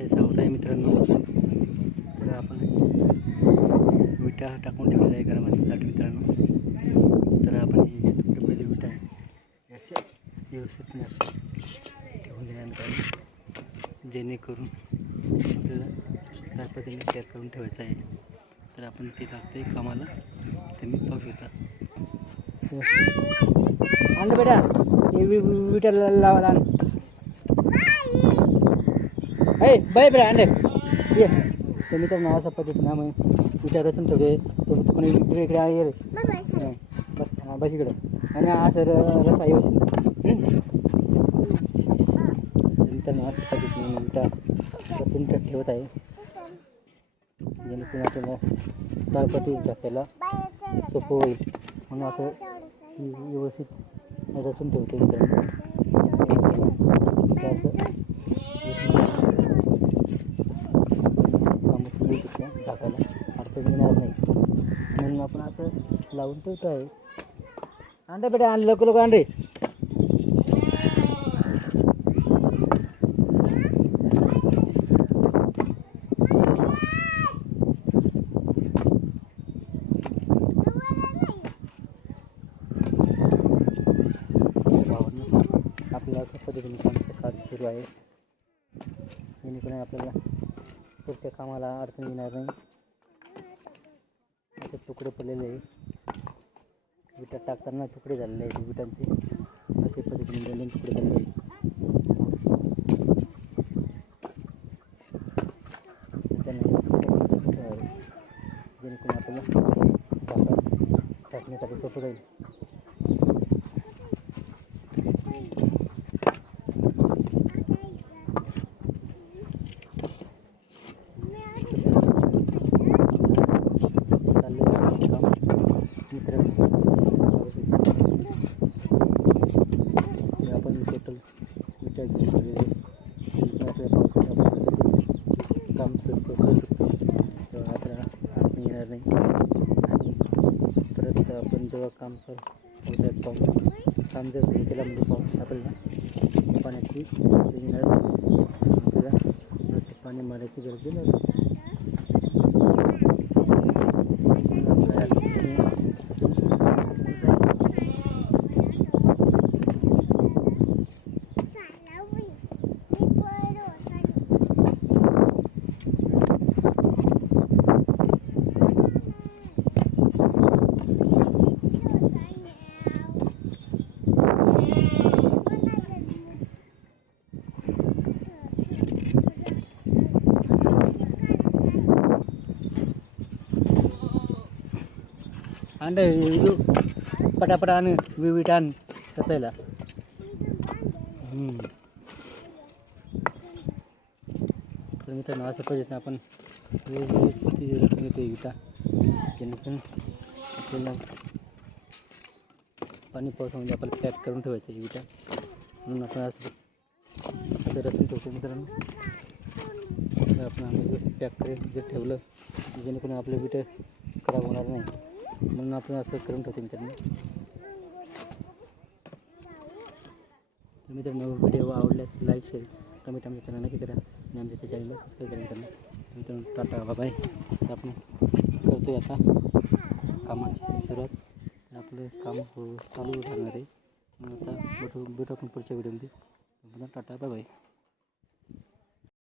आपलं सावध आहे मित्रांनो. तर आपण विटा टाकून ठेवलेला आहे घरामध्ये लाट मित्रांनो. तर आपण हे जे पहिले विटा आहे याचे असे ठेवून दिल्यानंतर जेणेकरून आपल्याला त्या पद्धतीने करून ठेवायचं आहे. तर आपण ते लागते कामाला. तुम्ही पाहू शकता. आणलं बेटा. हे विटा विटाला लावा. अय बाय बेटा आणले ये. तर मी तर नावाचा पद्धतीने आम्ही विचार रचून ठेवले. तर तू पण इकडे इकडे आहे रे. बस हां बस इकडे. आणि असं रसा येऊ तर अशा पद्धतीने विटा रचून ठे- ठेवत आहे. जेणेकरून आपल्याला तारपती झाकायला सोपं होईल. म्हणून असं व्यवस्थित रचून ठेवते मित्रांनो तर असं कामं येऊ शकतं झाकायला अडचण येणार नाही म्हणून आपण असं लावून ठेवतो आहे अंडे बेटा आण लवकर लवकर आण रे आपल्याला अशा पद्धतीने कामाचं सुरू आहे. जेणेकरून आपल्याला पुढच्या कामाला अडचण येणार नाही. असे तुकडे पडलेले आहे विटा टाकताना तुकडे झालेले आहेत विटांचे. असे पद्धतीने दोन दोन तुकडे झालेले आहेत. जेणेकरून आपल्याला टाकण्यासाठी सोपं जाईल चाललं आहे काम मित्र हे आपण टोटल मिठाची सगळे आपल्या पावसात आपण कसं काम सुरू करू शकतो. तेव्हा आपल्याला अडचण येणार नाही. आणि परत आपण जेव्हा काम चालू त्यात पाहू. काम जर सुरू म्हणजे पाऊस आपल्याला पाण्याची अडचण येणार आपल्याला पाणी मारायची गरज नाही आणि అంటే ఇల్లు పటాపటాని వివిటాన్ కసాयला कसायला मित्रांनो असं पाहिजेत ना आपण रोज रोज ती विटा जेणेकरून आपल्याला पाणी पावसामध्ये आपल्याला पॅक करून ठेवायचं आहे विटा म्हणून आपण असं रसून ठेवतो मित्रांनो आपण आम्ही पॅक करून जे ठेवलं जेणेकरून आपल्या विटा खराब होणार नाही म्हणून आपण असं करून ठेवतो मित्रांनो. तर मित्रांनो व्हिडिओ आवडल्यास लाईक शेअर कमेंट आमच्या चॅनल नक्की करा आणि आमच्या चॅनलला सबस्क्राईब करा मित्रांनो. मित्रांनो टाटा बाबाय तर आपण करतोय आता कामाची सुरुवात. आपलं काम हो चालू राहणार आहे. मग आता भेटू भेटू आपण पुढच्या व्हिडिओमध्ये